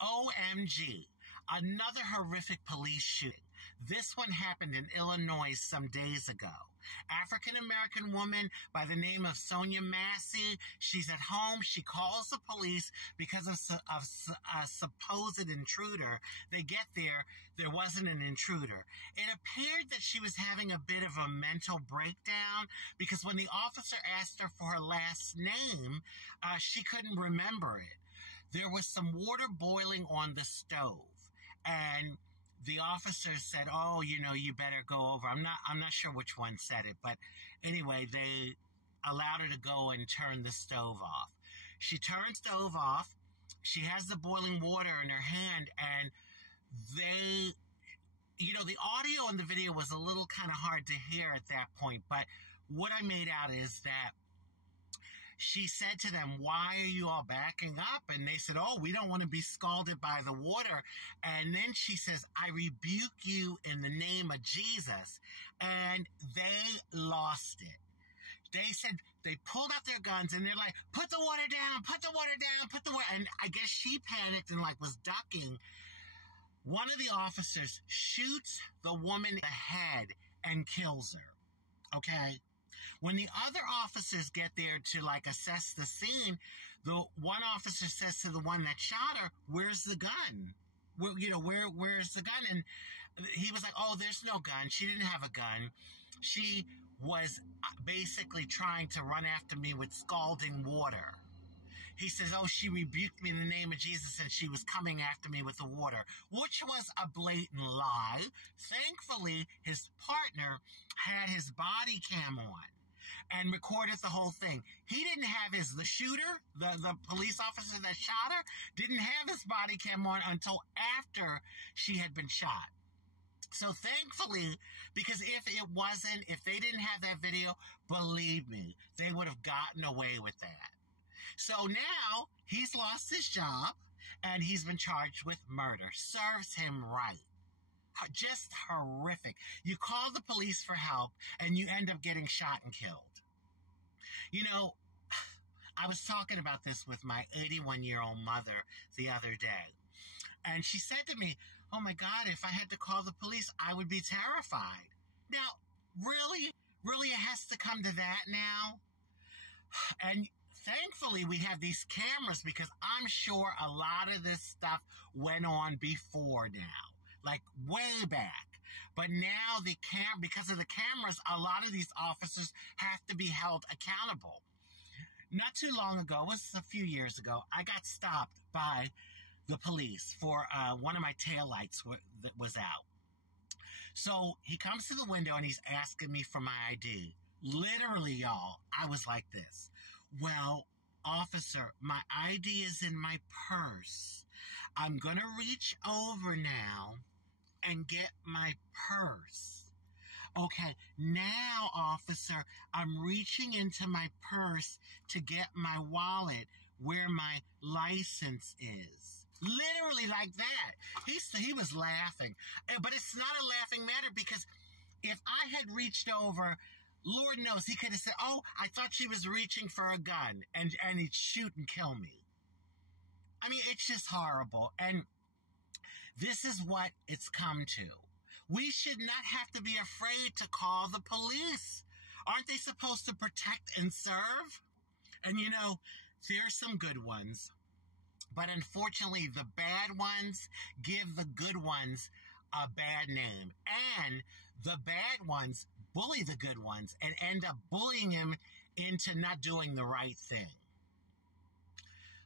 OMG. Another horrific police shooting. This one happened in Illinois some days ago. African-American woman by the name of Sonia Massey. She's at home. She calls the police because of a supposed intruder. They get there. There wasn't an intruder. It appeared that she was having a bit of a mental breakdown because when the officer asked her for her last name, she couldn't remember it. There was some water boiling on the stove, and the officer said, "Oh, you better go over." I'm not sure which one said it, but anyway, they allowed her to go and turn the stove off. She turned the stove off. She has the boiling water in her hand, and the audio in the video was a little kind of hard to hear at that point, but what I made out is that she said to them, "Why are you all backing up?" And they said, "Oh, we don't want to be scalded by the water." And then she says, "I rebuke you in the name of Jesus." And they lost it. They said, they pulled out their guns and they're like, "Put the water down, put the water down, put the water." And I guess she panicked and was ducking. One of the officers shoots the woman in the head and kills her. Okay? When the other officers get there to assess the scene, the one officer says to the one that shot her, "Where's the gun? Where's the gun?" And he was like, "Oh, there's no gun. She didn't have a gun. She was basically trying to run after me with scalding water." He says, "Oh, she rebuked me in the name of Jesus and she was coming after me with the water," which was a blatant lie. Thankfully, his partner had his body cam on and recorded the whole thing. He didn't have the shooter, the police officer that shot her, didn't have his body cam on until after she had been shot. So thankfully, because if they didn't have that video, believe me, they would have gotten away with that. So now he's lost his job and he's been charged with murder. Serves him right. Just horrific. You call the police for help and you end up getting shot and killed. I was talking about this with my 81-year-old mother the other day. And she said to me, "Oh my God, if I had to call the police, I would be terrified." Now, really? Really, it has to come to that now? And thankfully, we have these cameras because I'm sure a lot of this stuff went on before now, way back. But now because of the cameras, a lot of these officers have to be held accountable. Not too long ago, it was a few years ago, I got stopped by the police for one of my taillights that was out. So he comes to the window and he's asking me for my ID. Literally, y'all, I was like this. "Well, officer, my ID is in my purse. I'm going to reach over now and get my purse." "Okay, now, officer, I'm reaching into my purse to get my wallet where my license is." Literally like that. He was laughing. But it's not a laughing matter because if I had reached over, Lord knows, he could have said, "Oh, I thought she was reaching for a gun," and he'd shoot and kill me. I mean, it's just horrible. And this is what it's come to. We should not have to be afraid to call the police. Aren't they supposed to protect and serve? And there's some good ones. But unfortunately, the bad ones give the good ones a bad name. And the bad ones bully the good ones and end up bullying him into not doing the right thing.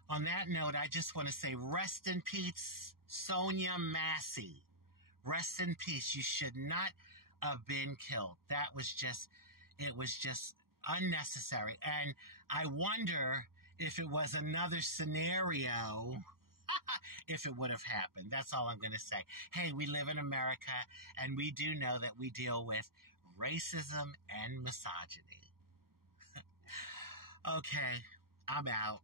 On that note, I just want to say rest in peace, Sonia Massey. Rest in peace. You should not have been killed. It was just unnecessary. And I wonder if it was another scenario, if it would have happened. That's all I'm going to say. Hey, we live in America, and we do know that we deal with racism and misogyny. Okay, I'm out.